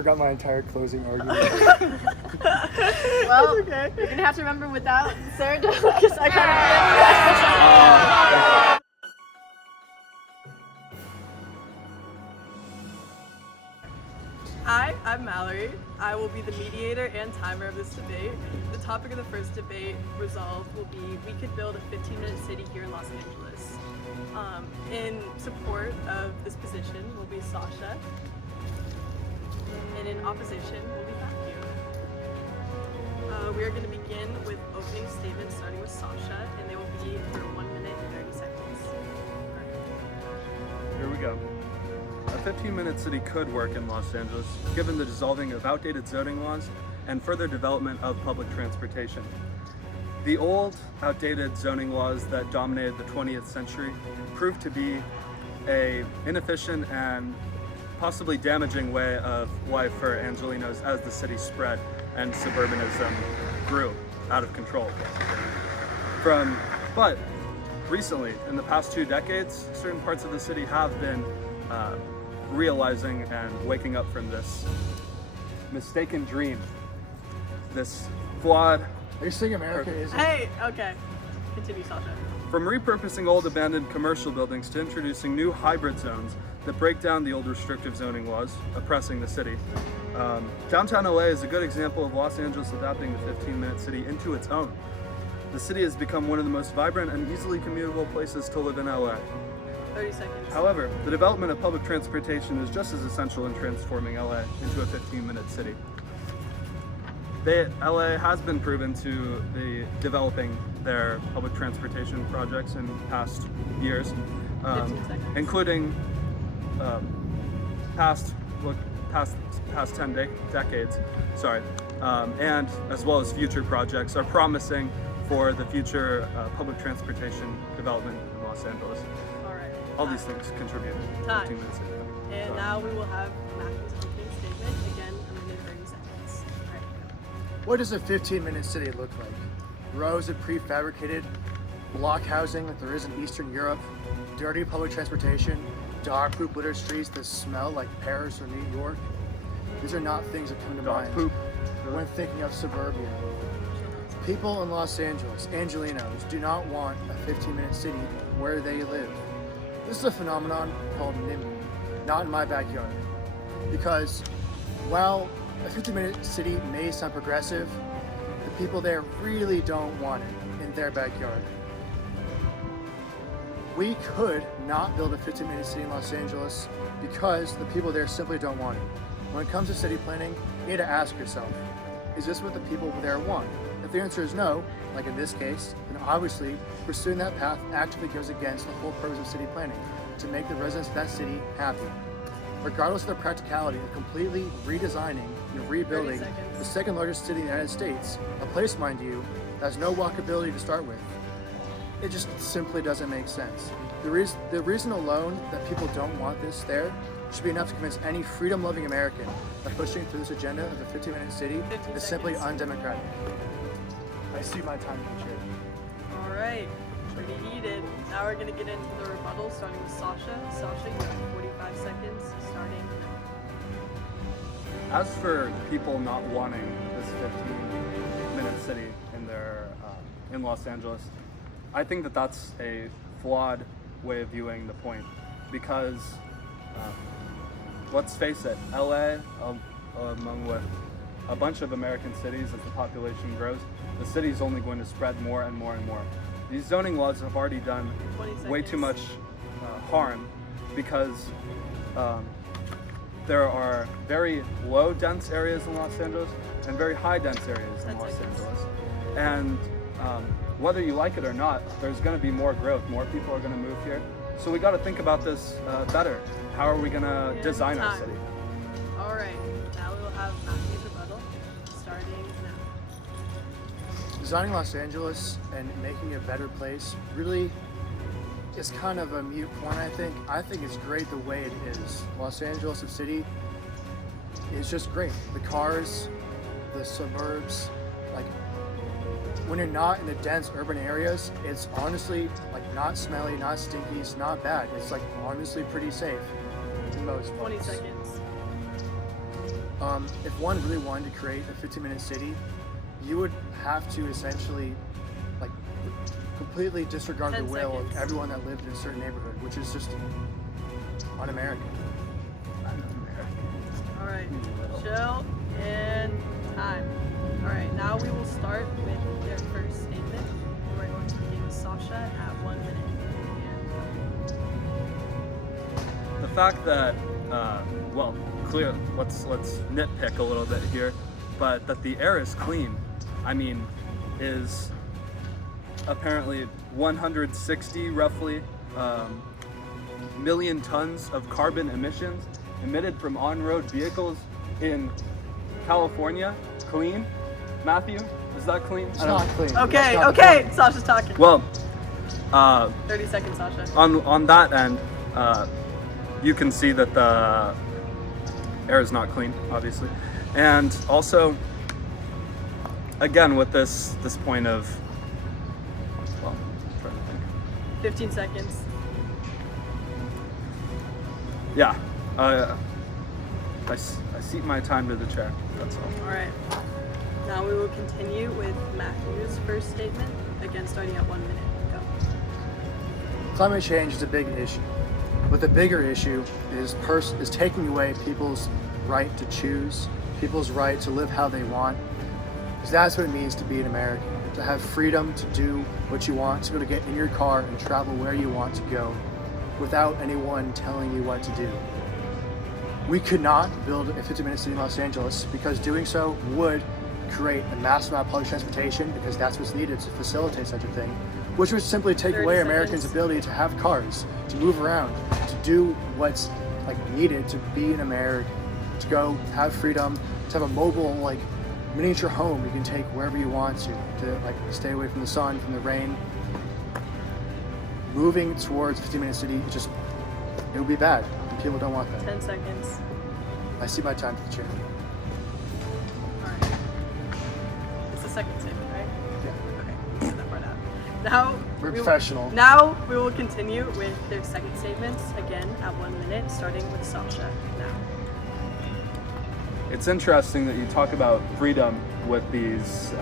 forgot my entire closing argument. Well, okay. you're gonna have to remember without Sarah because I kind of. Hi, I'm Mallory. I will be the mediator and timer of this debate. The topic of the first debate resolved will be we could build a 15-minute city here in Los Angeles. In support of this position will be Sasha, and in opposition will be Matthew. We are going to begin with opening statements starting with Sasha, and they will be for 1 minute and 30 seconds. Here we go. A 15-minute city could work in Los Angeles, given the dissolving of outdated zoning laws and further development of public transportation. The old, outdated zoning laws that dominated the 20th century proved to be an inefficient and possibly damaging way of life for Angelenos as the city spread and suburbanism grew out of control. But recently, in the past 2 decades, certain parts of the city have been realizing and waking up from this mistaken dream, this flawed. Are you saying America is? Hey, okay. Continue, Sasha. From repurposing old abandoned commercial buildings to introducing new hybrid zones that break down the old restrictive zoning laws, oppressing the city. Downtown LA is a good example of Los Angeles adapting the 15-minute city into its own. The city has become one of the most vibrant and easily commutable places to live in LA. 30 seconds. However, the development of public transportation is just as essential in transforming LA into a 15-minute city. LA has been proven to be developing their public transportation projects in past years, 15 seconds. including past 10 decades, and as well as future projects are promising for the future public transportation development in Los Angeles. All right. All these things contribute to Time. 15 minutes. And now we will have Matthew's opening statement. Again, a minute and 30 seconds. All right. What does a 15-minute city look like? Rows of prefabricated block housing like there is in Eastern Europe, dirty public transportation, dog poop littered streets that smell like Paris or New York. These are not things that come to Dog mind poop. when thinking of suburbia. People in Los Angeles, Angelenos, do not want a 15-minute city where they live. This is a phenomenon called NIMBY, not in my backyard. Because while a 15-minute city may sound progressive, the people there really don't want it in their backyard. We could not build a 15-minute city in Los Angeles because the people there simply don't want it. When it comes to city planning, you need to ask yourself, is this what the people there want? If the answer is no, like in this case, then obviously pursuing that path actively goes against the whole purpose of city planning, to make the residents of that city happy. Regardless of the practicality of completely redesigning and rebuilding 30 seconds. the second largest city in the United States, a place, mind you, that has no walkability to start with, it just simply doesn't make sense. The reason alone that people don't want this there should be enough to convince any freedom-loving American that pushing through this agenda of the 15-minute city 15 is simply seconds. undemocratic. I see my time in the chair. All right. Pretty heated. Now we're going to get into the rebuttal, starting with Sasha. Sasha, you have 45 seconds, starting now. As for people not wanting this 15-minute city in Los Angeles, I think that that's a flawed way of viewing the point, because let's face it, LA, among with a bunch of American cities, as the population grows, the city is only going to spread more and more and more. These zoning laws have already done 20 way too seconds. much harm, because there are very low dense areas in Los Angeles and very high dense areas in 10 Los seconds. Angeles. And whether you like it or not, there's going to be more growth. More people are going to move here. So we got to think about this better. How are we going to And design our time. city? All right. Now we will have Matthew's rebuttal, starting now. Designing Los Angeles and making it a better place really is kind of a mute point, I think. I think it's great the way it is. Los Angeles, the city, is just great. The cars, the suburbs, like when you're not in the dense urban areas, it's honestly like not smelly, not stinky, it's not bad. It's like honestly pretty safe in most 20 places. seconds. if one really wanted to create a 15-minute city, you would have to essentially like completely disregard the 10 will of seconds. everyone that lived in a certain neighborhood, which is just un-American. All right, chill and time. All right, now we will start with their first statement. We're going to begin with Sasha at 1 minute. The fact that, well, clear. Let's nitpick a little bit here, but that the air is clean, I mean, is apparently 160 roughly million tons of carbon emissions emitted from on-road vehicles in California. Clean, Matthew? Is that clean? It's not clean. Okay, That's not the okay, point. Sasha's talking. Well, 30 seconds, Sasha. on that end, you can see that the air is not clean, obviously, and also, again, with this point of, well, I'm trying to think. 15 seconds. Yeah, I seat my time to the chair. That's all. All right. Now we will continue with Matthew's first statement. Again, starting at 1 minute. Go. Climate change is a big issue, but the bigger issue is taking away people's right to choose, people's right to live how they want. Because that's what it means to be an American, to have freedom to do what you want, to be able to get in your car and travel where you want to go without anyone telling you what to do. We could not build a 15-minute city in Los Angeles because doing so would create a massive amount of public transportation, because that's what's needed to facilitate such a thing, which would simply take 30 away seconds. Americans' ability to have cars, to move around, to do what's like needed to be an American, to go have freedom, to have a mobile like miniature home you can take wherever you want to like stay away from the sun, from the rain. Moving towards a 15-minute city, it would be bad. And people don't want that. 10 seconds. I see my time to the chair. All right. It's the second statement, right? Yeah. Okay, let's get that part out. Now We're we will- professional. Now we will continue with their second statements, again at 1 minute, starting with Sasha now. It's interesting that you talk about freedom with these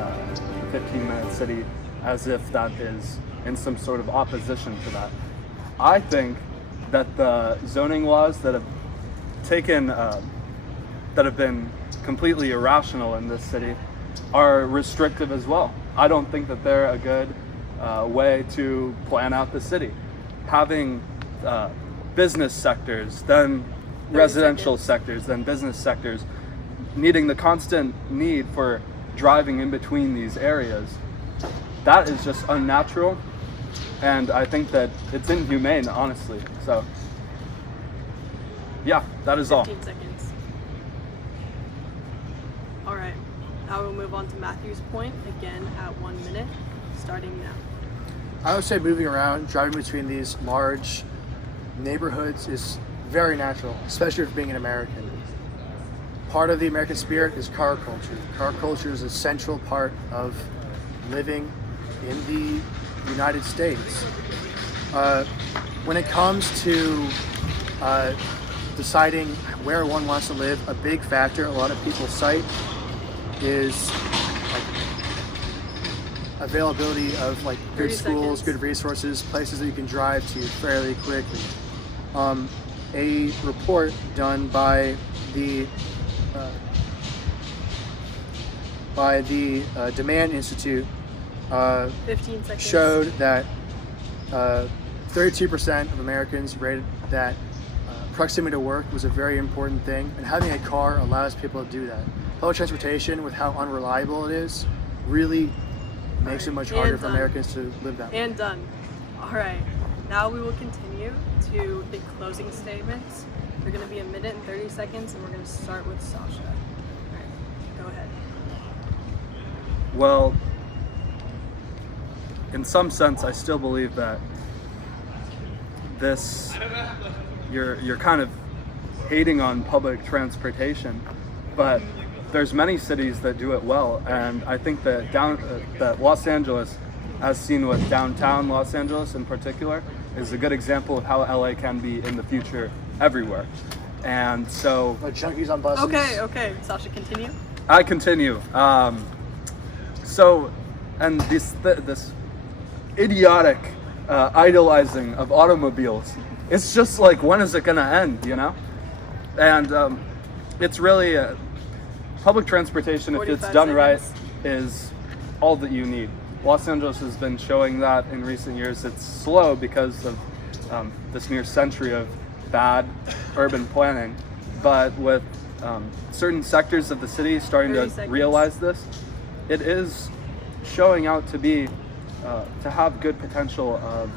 15-minute city as if that is in some sort of opposition to that. I think that the zoning laws that have been completely irrational in this city are restrictive as well. I don't think that they're a good way to plan out the city. Having business sectors, then 30 residential seconds. sectors, then business sectors, needing the constant need for driving in between these areas, that is just unnatural, and I think that it's inhumane, honestly. So, yeah, that is all. 15 seconds. All right. Now we'll move on to Matthew's point, again at 1 minute, starting now. I would say moving around, driving between these large neighborhoods is very natural, especially for being an American. Part of the American spirit is car culture. Car culture is a central part of living in the United States. When it comes to deciding where one wants to live, a big factor a lot of people cite is like availability of like 30 good schools, seconds. good resources, places that you can drive to fairly quickly. A report done by the Demand Institute 15 seconds. showed that 32% of Americans rated that proximity to work was a very important thing, and having a car allows people to do that. Public transportation, with how unreliable it is, really makes it much harder And for done. Americans to live that way. And done. All right. Now we will continue to the closing statements. They're going to be 1 minute and 30 seconds, and we're going to start with Sasha. All right. Go ahead. Well, in some sense, I still believe that you're kind of hating on public transportation, but there's many cities that do it well, and I think that that Los Angeles, as seen with downtown Los Angeles in particular, is a good example of how LA can be in the future everywhere. And so Like junkies on buses. Okay. Sasha, continue. I continue. And this idiotic idolizing of automobiles, it's just like, when is it gonna end, you know? And it's really public transportation, if it's 45 done right, seconds. is all that you need. Los Angeles has been showing that in recent years. It's slow because of this near century of bad urban planning, but with certain sectors of the city starting 30 to seconds. realize this, it is showing out to be to have good potential of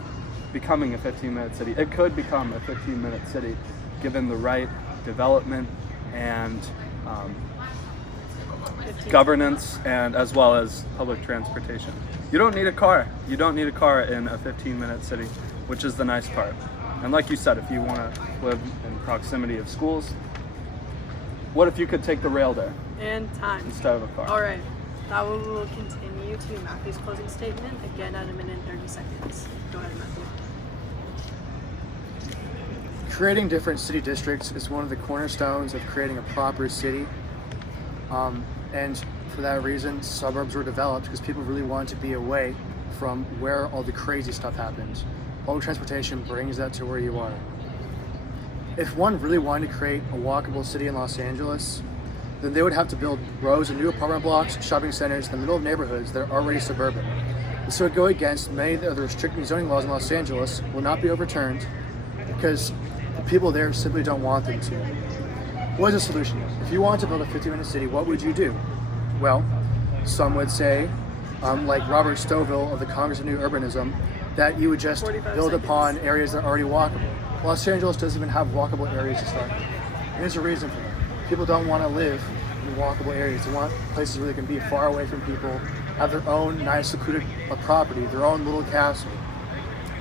becoming a 15-minute city. It could become a 15-minute city given the right development and 15. governance, and as well as public transportation. You don't need a car. You don't need a car in a 15-minute city, which is the nice part. And like you said, if you want to live in proximity of schools, what if you could take the rail there And time. instead of a car? All right. Now we will continue to Matthew's closing statement, again at 1 minute and 30 seconds. Go ahead, Matthew. Creating different city districts is one of the cornerstones of creating a proper city. And for that reason, suburbs were developed because people really wanted to be away from where all the crazy stuff happens. Public transportation brings that to where you are. If one really wanted to create a walkable city in Los Angeles, then they would have to build rows of new apartment blocks, shopping centers in the middle of neighborhoods that are already suburban. This would go against many of the restricting zoning laws in Los Angeles, will not be overturned because the people there simply don't want them to. What is the solution? If you want to build a 15-minute city, what would you do? Well, some would say, like Robert Stovall of the Congress of New Urbanism, that you would just 45 build seconds. upon areas that are already walkable. Los Angeles doesn't even have walkable areas to start with. And there's a reason for that. People don't want to live in walkable areas. They want places where they can be far away from people, have their own nice secluded property, their own little castle.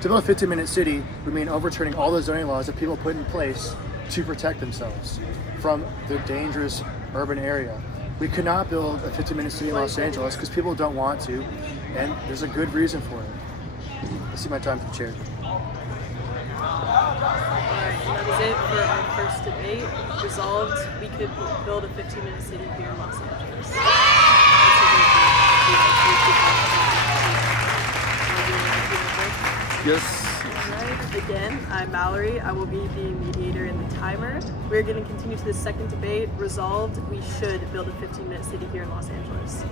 To build a 15-minute city would mean overturning all the zoning laws that people put in place to protect themselves from the dangerous urban area. We could not build a 15-minute city in Los Angeles because people don't want to, and there's a good reason for it. I see my time for the chair. Alright, and that is it for our first debate. Resolved, we could build a 15-minute city here in Los Angeles. Yes. Alright, again, I'm Mallory. I will be the mediator and the timer. We're going to continue to the second debate. Resolved, we should build a 15-minute city here in Los Angeles.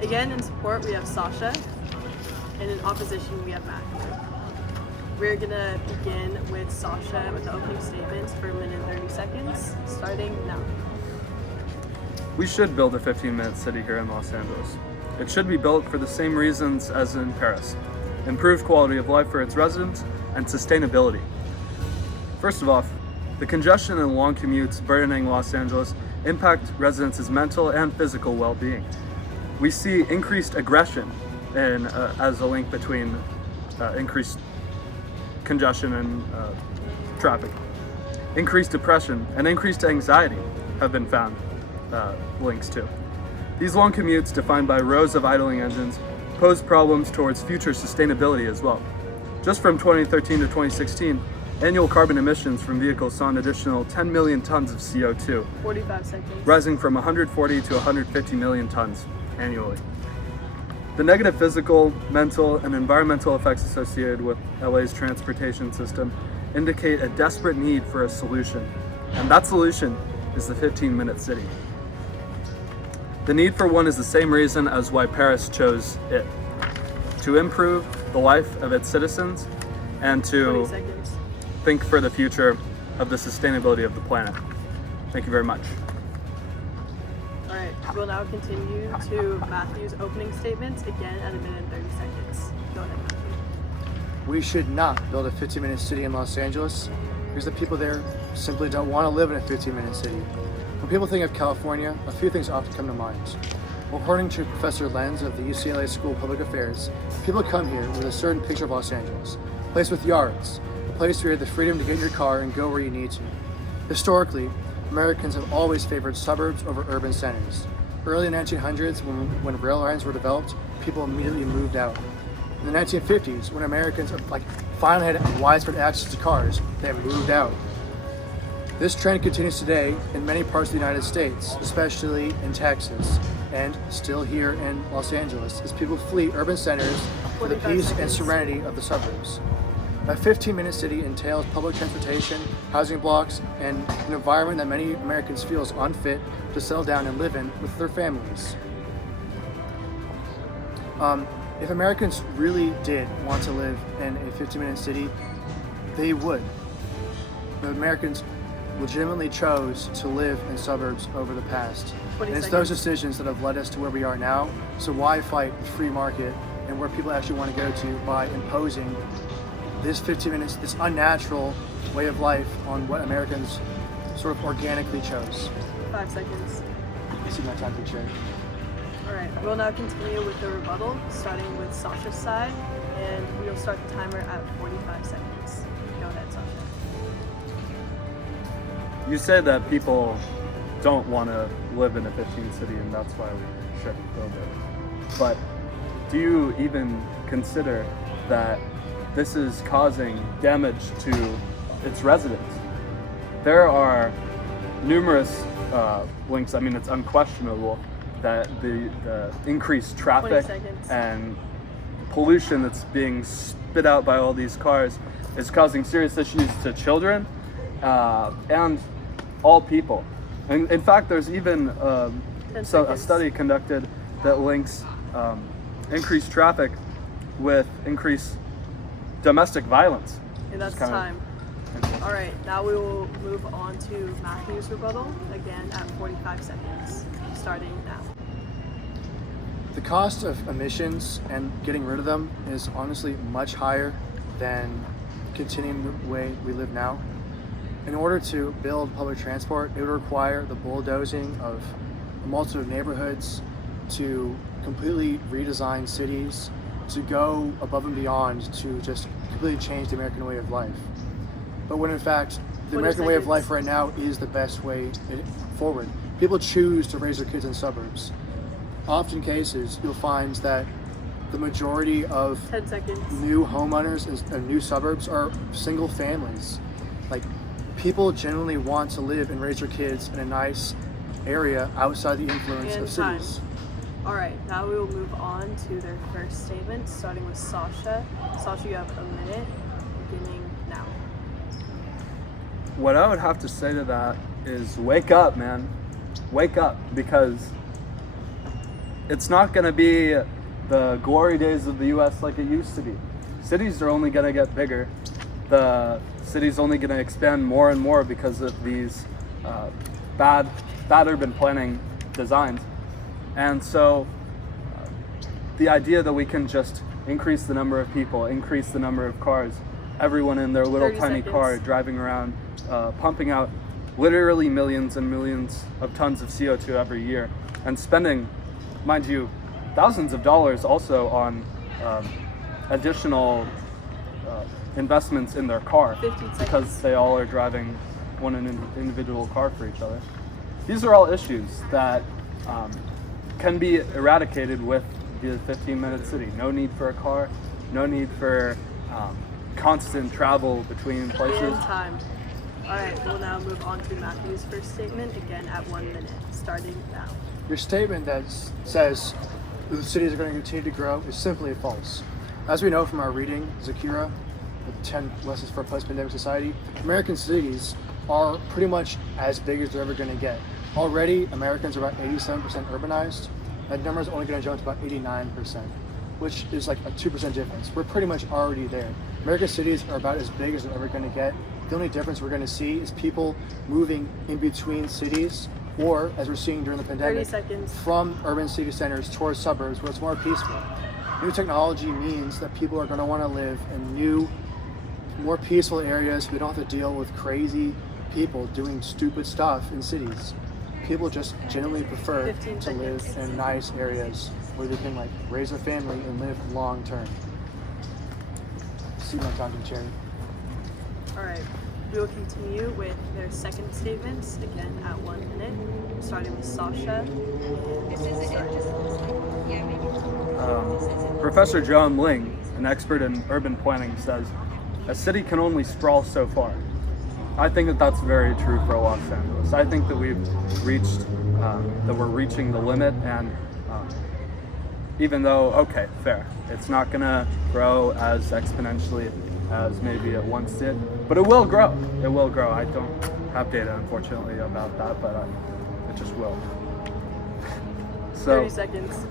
Again, in support, we have Sasha, and in opposition, we have Matthew. We're gonna begin with Sasha with the opening statements for 1 minute and 30 seconds, starting now. We should build a 15-minute city here in Los Angeles. It should be built for the same reasons as in Paris: improved quality of life for its residents and sustainability. First of all, the congestion and long commutes burdening Los Angeles impact residents' mental and physical well-being. We see increased aggression as a link between increased congestion and traffic. Increased depression and increased anxiety have been found links to. These long commutes, defined by rows of idling engines, pose problems towards future sustainability as well. Just from 2013 to 2016, annual carbon emissions from vehicles saw an additional 10 million tons of CO2, 45 seconds. rising from 140 to 150 million tons annually. The negative physical, mental, and environmental effects associated with LA's transportation system indicate a desperate need for a solution, and that solution is the 15-minute city. The need for one is the same reason as why Paris chose it: to improve the life of its citizens and 20 to seconds. think for the future of the sustainability of the planet. Thank you very much. Alright, we'll now continue to Matthew's opening statements, again at 1 minute and 30 seconds. Go ahead, Matthew. We should not build a 15-minute city in Los Angeles because the people there simply don't want to live in a 15-minute city. When people think of California, a few things often come to mind. Well, according to Professor Lenz of the UCLA School of Public Affairs, people come here with a certain picture of Los Angeles, a place with yards, a place where you have the freedom to get in your car and go where you need to. Historically, Americans have always favored suburbs over urban centers. Early in the 1900s, when rail lines were developed, people immediately moved out. In the 1950s, when Americans finally had widespread access to cars, they moved out. This trend continues today in many parts of the United States, especially in Texas, and still here in Los Angeles, as people flee urban centers for the 45 peace and seconds. serenity of the suburbs. A 15-minute city entails public transportation, housing blocks, and an environment that many Americans feel is unfit to settle down and live in with their families. If Americans really did want to live in a 15-minute city, they would. The Americans legitimately chose to live in suburbs over the past. 20 And it's those seconds. decisions that have led us to where we are now. So why fight the free market and where people actually want to go to by imposing this 15 minutes, this unnatural way of life on what Americans sort of organically chose? 5 seconds. You see my time to chair. All right, we'll now continue with the rebuttal, starting with Sasha's side, and we'll start the timer at 45 seconds. Go ahead, Sasha. You say that people don't want to live in a 15 city and that's why we shouldn't build it. But do you even consider that this is causing damage to its residents? There are numerous links. I mean, it's unquestionable that the increased 20 traffic seconds. and pollution that's being spit out by all these cars is causing serious issues to children and all people. And in fact, there's even 10 a seconds. study conducted that links increased traffic with increased domestic violence. And that's It's kind of time. interesting. All right, now we will move on to Matthew's rebuttal, again at 45 seconds, starting now. The cost of emissions and getting rid of them is honestly much higher than continuing the way we live now. In order to build public transport, it would require the bulldozing of a multitude of neighborhoods, to completely redesign cities, to go above and beyond to just completely change the American way of life. But when in fact, the 20 American way of seconds. life right now is the best way forward. People choose to raise their kids in suburbs. Often cases, you'll find that the majority of 10 seconds. new homeowners in new suburbs are single families. Like, people genuinely want to live and raise their kids in a nice area outside the influence And of time. cities. All right, now we will move on to their first statement, starting with Sasha. Sasha, you have a minute, beginning now. What I would have to say to that is wake up, man. Wake up, because it's not going to be the glory days of the US like it used to be. Cities are only going to get bigger. The city's only going to expand more and more because of these bad urban planning designs. And so the idea that we can just increase the number of people, increase the number of cars, everyone in their little 30 tiny seconds. car driving around, pumping out literally millions and millions of tons of CO2 every year, and spending, mind you, thousands of dollars also on additional investments in their car 15 because seconds. they all are driving one individual car for each other. These are all issues that can be eradicated with the 15-minute city. No need for a car, no need for constant travel between places. And time. All right, we'll now move on to Matthew's first statement, again at 1 minute, starting now. Your statement that says the cities are going to continue to grow is simply false. As we know from our reading, Zakira, the 10 Lessons for a Post-Pandemic Society, American cities are pretty much as big as they're ever going to get. Already, Americans are about 87% urbanized. That number is only going to jump to about 89%, which is like a 2% difference. We're pretty much already there. American cities are about as big as they're ever going to get. The only difference we're going to see is people moving in between cities, or as we're seeing during the 30 pandemic, seconds. from urban city centers towards suburbs where it's more peaceful. New technology means that people are going to want to live in new, more peaceful areas. We don't have to deal with crazy people doing stupid stuff in cities. People just genuinely prefer 15 to live seconds. in nice areas where they can like raise a family and live long term. See my talking cherry. All right, we will continue with their second statements, again at 1 minute, starting with Sasha. Professor John Ling, an expert in urban planning, says a city can only sprawl so far. I think that that's very true for Los Angeles. I think that we've reached, that we're reaching the limit, and even though, okay, fair, it's not gonna grow as exponentially as maybe it once did, but it will grow. It will grow. I don't have data, unfortunately, about that, but it just will. So, 30 seconds.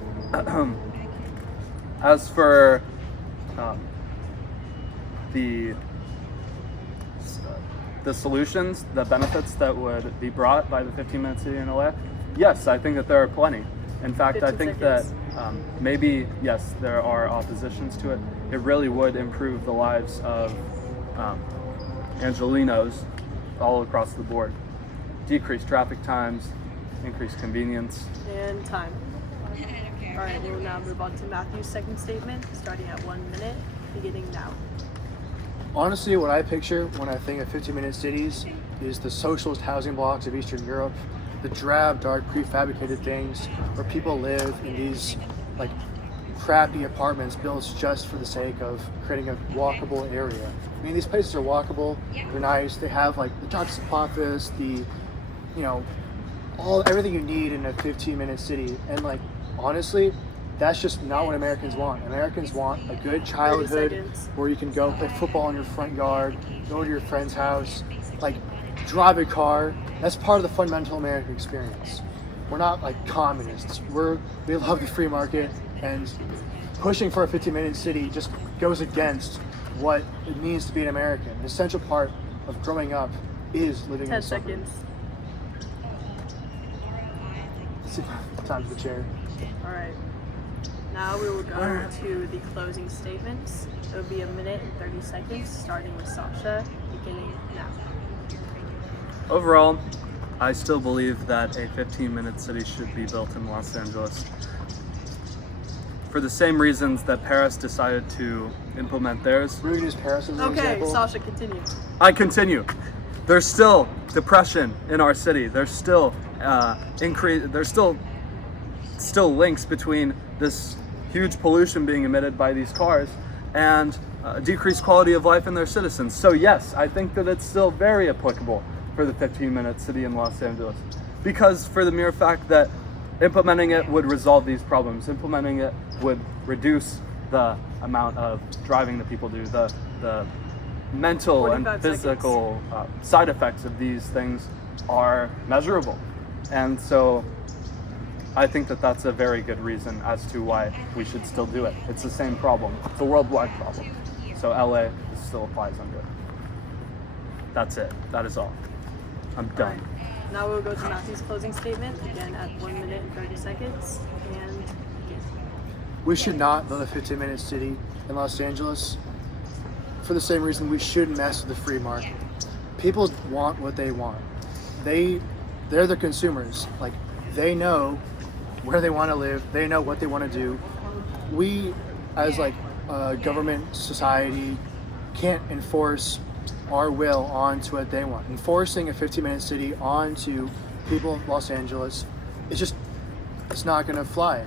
as for the solutions, the benefits that would be brought by the 15-minute city in LA, yes, I think that there are plenty. In fact, I 15 think seconds. that maybe, yes, there are oppositions to it. It really would improve the lives of Angelinos all across the board. Decrease traffic times, increase convenience. And time. All right, we will now move on to Matthew's second statement, starting at 1 minute, beginning now. Honestly, what I picture when I think of 15-minute cities is the socialist housing blocks of Eastern Europe, the drab, dark, prefabricated things where people live in these like crappy apartments built just for the sake of creating a walkable area. I mean, these places are walkable, they're nice, they have like the doctor's office, the, you know, everything you need in a 15-minute city. And like, honestly, that's just not what Americans want. Americans want a good childhood seconds. where you can go play football in your front yard, go to your friend's house, like drive a car. That's part of the fundamental American experience. We're not like communists. We love the free market, and pushing for a 15-minute city just goes against what it means to be an American. An essential part of growing up is living in 10 a suburb. seconds. Time to the chair. All right. Now we will go to the closing statements. It will be 1 minute and 30 seconds, starting with Sasha, beginning now. Overall, I still believe that a 15-minute city should be built in Los Angeles. For the same reasons that Paris decided to implement theirs. We're gonna use Paris as an Okay, example. Sasha, continue. I continue. There's still depression in our city. There's still There's still links between this huge pollution being emitted by these cars and decreased quality of life in their citizens. So yes, I think that it's still very applicable for the 15-minute city in Los Angeles, because for the mere fact that implementing it would resolve these problems. Implementing it would reduce the amount of driving that people do, the mental and 45 physical side effects of these things are measurable. And so I think that that's a very good reason as to why we should still do it. It's the same problem. It's a worldwide problem. So LA still applies under it. That's it. That is all. I'm done. Alright. Now we'll go to Matthew's closing statement, again at 1 minute and 30 seconds. And begin. We should not build a 15-minute city in Los Angeles for the same reason we shouldn't mess with the free market. People want what they want. They're the consumers. Like, they know where they want to live. They know what they want to do. We, as like a government society, can't enforce our will onto what they want. Enforcing a 15-minute city onto people of Los Angeles it's not gonna fly.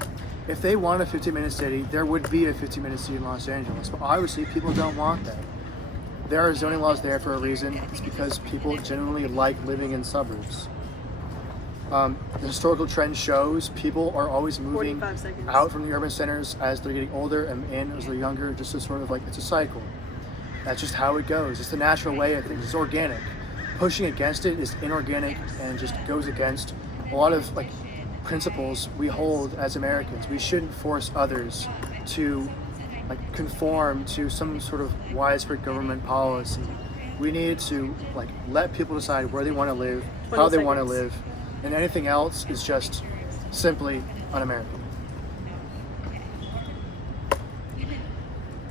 If they want a 15-minute city, there would be a 15-minute city in Los Angeles. But obviously people don't want that. There are zoning laws there for a reason. It's because people genuinely like living in suburbs. The historical trend shows people are always moving 45 seconds. out from the urban centers as they're getting older and in as they're younger, just to sort of like, it's a cycle. That's just how it goes. It's the natural way of things. It's organic. Pushing against it is inorganic and just goes against a lot of like principles we hold as Americans. We shouldn't force others to like conform to some sort of widespread government policy. We need to like let people decide where they want to live, how they want to live, and anything else is just simply un-American.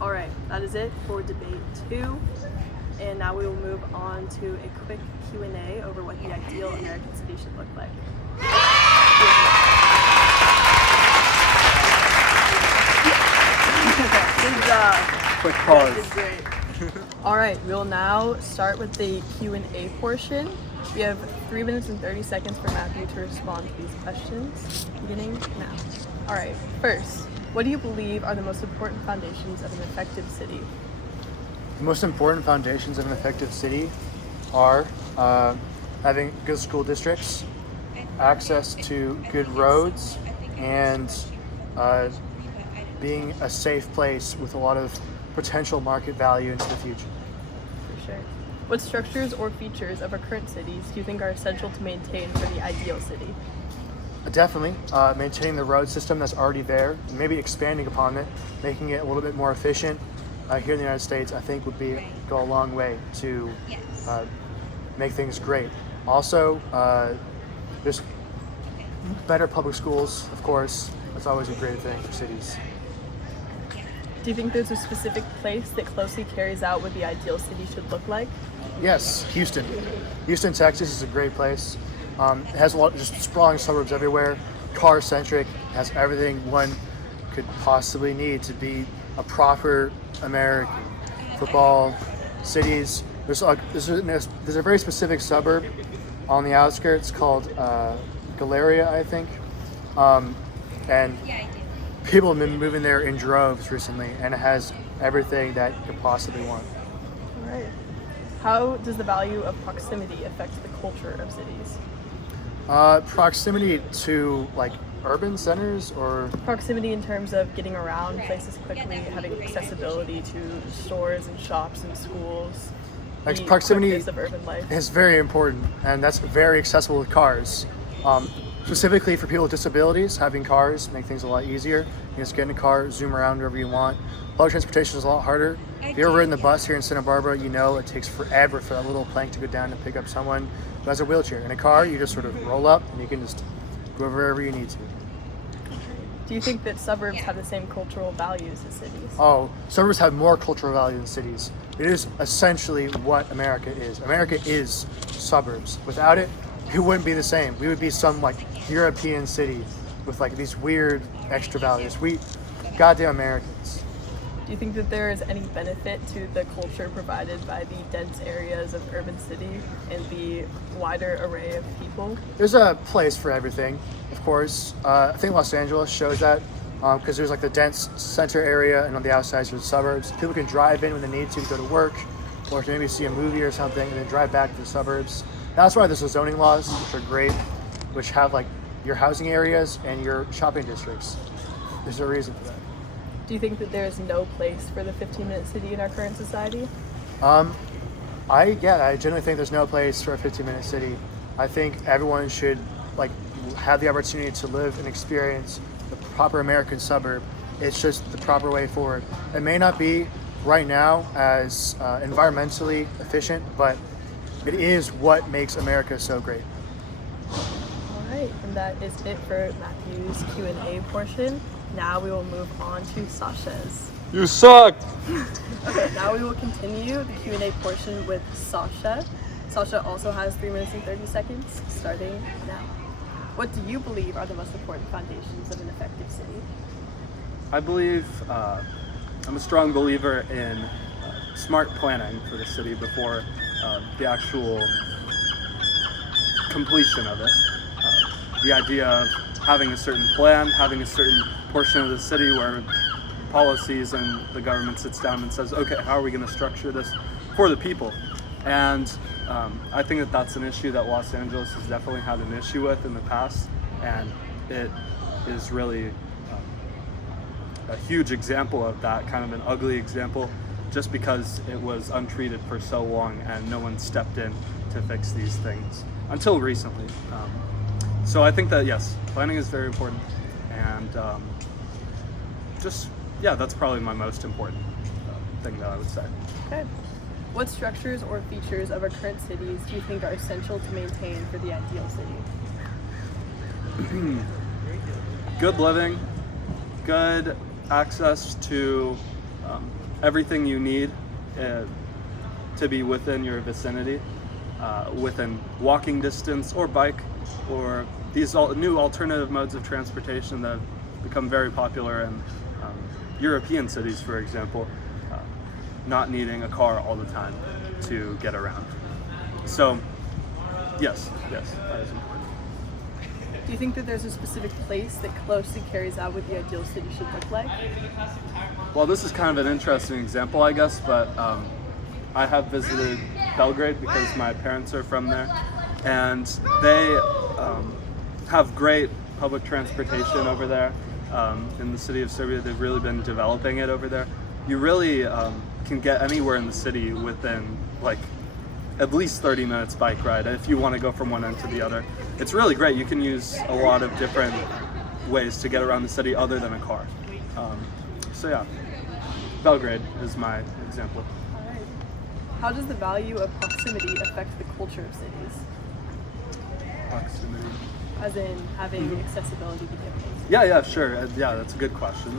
All right, that is it for debate 2. And now we will move on to a quick Q&A over what the ideal American city should look like. Good job. Quick That pause. is great. All right, we'll now start with the Q&A portion. We have 3 minutes and 30 seconds for Matthew to respond to these questions, beginning now. All right, first, what do you believe are the most important foundations of an effective city? The most important foundations of an effective city are having good school districts, access to good roads, and being a safe place with a lot of potential market value into the future. For sure. What structures or features of our current cities do you think are essential to maintain for the ideal city? Definitely maintaining the road system that's already there, maybe expanding upon it, making it a little bit more efficient. Here in the United States, I think would go a long way to make things great. Also, just better public schools, of course. That's always a great thing for cities. Do you think there's a specific place that closely carries out what the ideal city should look like? Yes, Houston. Houston, Texas is a great place. It has a lot of just sprawling suburbs everywhere, car-centric, has everything one could possibly need to be a proper American. Football, cities. There's a very specific suburb on the outskirts called Galleria, I think. And people have been moving there in droves recently, and it has everything that you could possibly want. All right. How does the value of proximity affect the culture of cities? Proximity to like urban centers, or Proximity in terms of getting around places quickly, having accessibility to stores and shops and schools. like the proximity quickness of urban life. is very important, and that's very accessible with cars. Specifically for people with disabilities, having cars make things a lot easier. You can just get in a car, zoom around wherever you want. Public transportation is a lot harder. If you've ever ridden the bus here in Santa Barbara, you know it takes forever for that little plank to go down and pick up someone who has a wheelchair. In a car, you just sort of roll up and you can just go wherever you need to. Do you think that suburbs have the same cultural values as cities? Oh, suburbs have more cultural value than cities. It is essentially what America is. America is suburbs. Without it, it wouldn't be the same. We would be some like European city with like these weird extra values. We goddamn Americans. Do you think that there is any benefit to the culture provided by the dense areas of urban city and the wider array of people? There's a place for everything, of course. I think Los Angeles shows that because there's like the dense center area, and on the outsides there's the suburbs. People can drive in when they need to go to work, or to maybe see a movie or something, and then drive back to the suburbs. That's why there's the zoning laws, which are great, which have like your housing areas and your shopping districts. There's a reason for that. Do you think that there is no place for the 15-minute city in our current society? I generally think there's no place for a 15-minute city. I think everyone should like have the opportunity to live and experience the proper American suburb. It's just the proper way forward. It may not be right now as environmentally efficient, but it is what makes America so great. All right, and that is it for Matthew's Q&A portion. Now we will move on to Sasha's. You suck! Okay, now we will continue the Q&A portion with Sasha. Sasha also has 3 minutes and 30 seconds, starting now. What do you believe are the most important foundations of an effective city? I believe I'm a strong believer in smart planning for the city before the actual completion of it. The idea of having a certain plan, having a certain portion of the city where policies and the government sits down and says, okay, how are we going to structure this for the people? And I think that that's an issue that Los Angeles has definitely had an issue with in the past, and it is really a huge example of that, kind of an ugly example, just because it was untreated for so long and no one stepped in to fix these things until recently. So I think that, yes, planning is very important, and that's probably my most important thing that I would say. Okay. What structures or features of our current cities do you think are essential to maintain for the ideal city? Good living, good access to everything you need to be within your vicinity, within walking distance or bike, or these new alternative modes of transportation that have become very popular in European cities, for example, not needing a car all the time to get around. So, yes, that is important. Do you think that there's a specific place that closely carries out what the ideal city should look like? Well, this is kind of an interesting example, I guess, but I have visited Belgrade because my parents are from there, and they have great public transportation over there. In the city of Serbia, they've really been developing it over there. You really can get anywhere in the city within like at least 30 minutes bike ride if you want to go from one end to the other. It's really great. You can use a lot of different ways to get around the city other than a car. So yeah, Belgrade is my example. All right. How does the value of proximity affect the culture of cities? Proximity. As in having accessibility to different things? Yeah, sure. Yeah, that's a good question.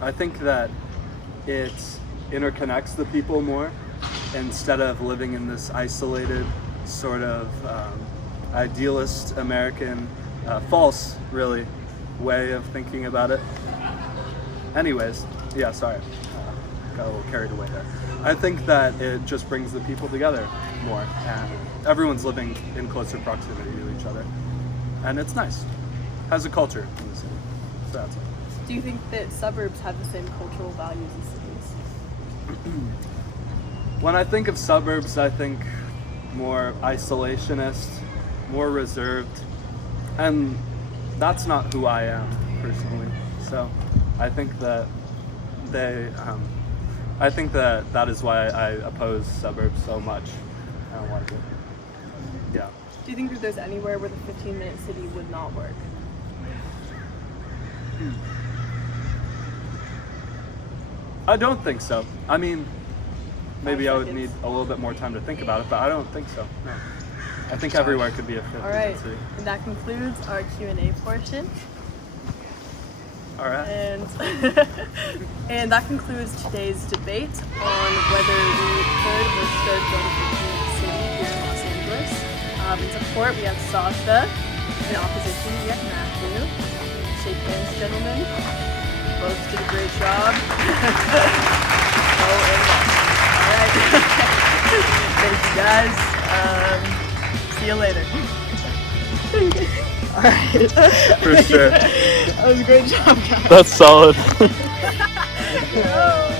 I think that it interconnects the people more instead of living in this isolated sort of idealist American, false, really, way of thinking about it. Anyways, yeah, sorry. Got a little carried away there. I think that it just brings the people together more, and everyone's living in closer proximity to each other. And it's nice. Has a culture in the city. So that's it. Do you think that suburbs have the same cultural values as cities? When I think of suburbs, I think more isolationist, more reserved, and that's not who I am personally. So I think that that is why I oppose suburbs so much. I don't like it. Yeah. Do you think that there's anywhere where the 15-minute city would not work? I don't think so. I mean, maybe 5 I would seconds. need a little bit more time to think about it, but I don't think so. No. I think everywhere could be a 15 All right, city. and that concludes our Q&A portion. All right. And and that concludes today's debate on whether we could or should build a 15-minute city here in Los Angeles. In support, we have Sasha. In opposition, we have Matthew. Shake hands, gentlemen. Both did a great job. Oh, and one. All right. Thank you, guys. See you later. All right. For sure. That was a great job, guys. That's solid. Oh.